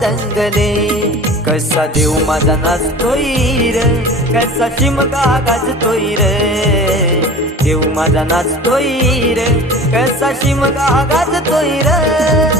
दंगले. कसा देव माझा नाचतोय र कसा शिमगा गाजतोय र. देव माझा नाचतोय र कसा शिमगा गाजतोय र.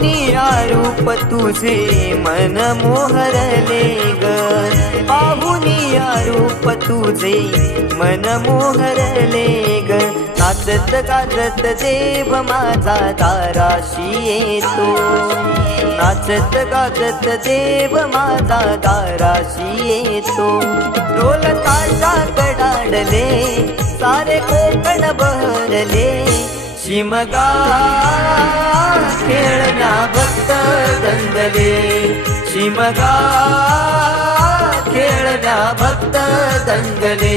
पाहुनिया रूप तुझे मन मोहरले ग. पाहुनिया रूप तुझे मन मोहरले ग. नाचत गाजत देव माझा दाराशी येतो. नाचत गाजत देव माझा दाराशी येतो. ढोल ताशा कडाडले सारे कोकण बहरले. शिमगा खेळण्या भक्त दंगले शिमगा खेळण्या भक्त दंगले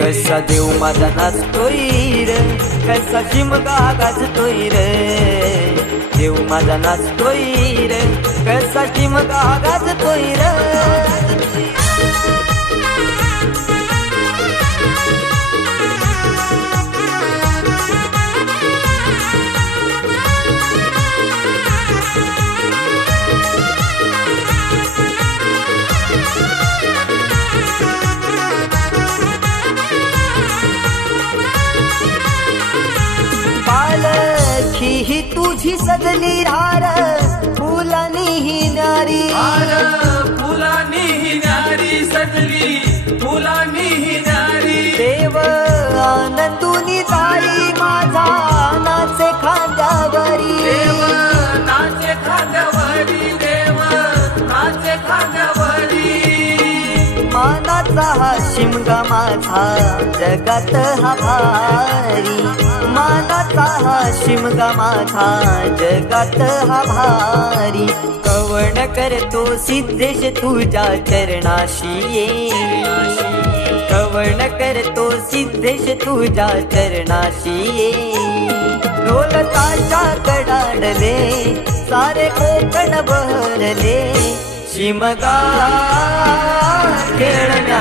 कसा देव माझा नाचतोय र कसा शिमगा गाजतोय रे. देव माझा नाचतोय रे कसा शिमगा गाजतोय रे. तुझी सजली हार फुलानी ही नारी हार फुलानी ही नारी सजली. मानाचा हा शिमगा माझा. जगात हा भारी मानाचा हा शिमगा माझा. जगात हा भारी कवण करतो सिद्धेश तुझ्या चरणाशी ये. कवण करतो सिद्धेश तुझ्या चरणाशी ये. ढोल कडाडले सारे कोकण बहरले. शिमगा